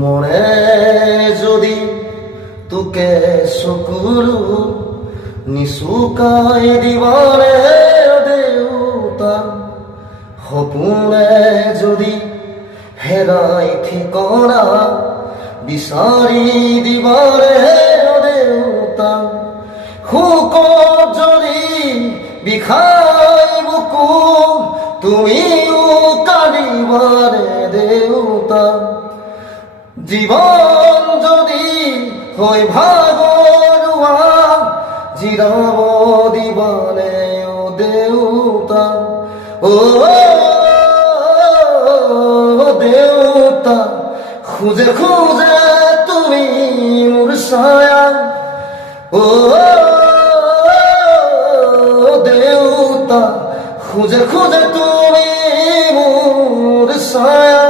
মনে যদি তোকে শুকুরু নিশুকাই দিবারে দেউতা সপোনে যদি হেৰাই ঠিকনা বিচাৰি দিবারে দেউতা শোকত যদি বিষাই বুকু তুমিও কান্দিবারে দেউতা জীবন যদি হয় ভাগৰুৱা জিৰাব দিবানে ও দেউতা ও দেউতা খুঁজে খুঁজে তুমি মোৰ ছায়া ও দেউতা খুঁজে খুঁজে তুমি মোৰ ছায়া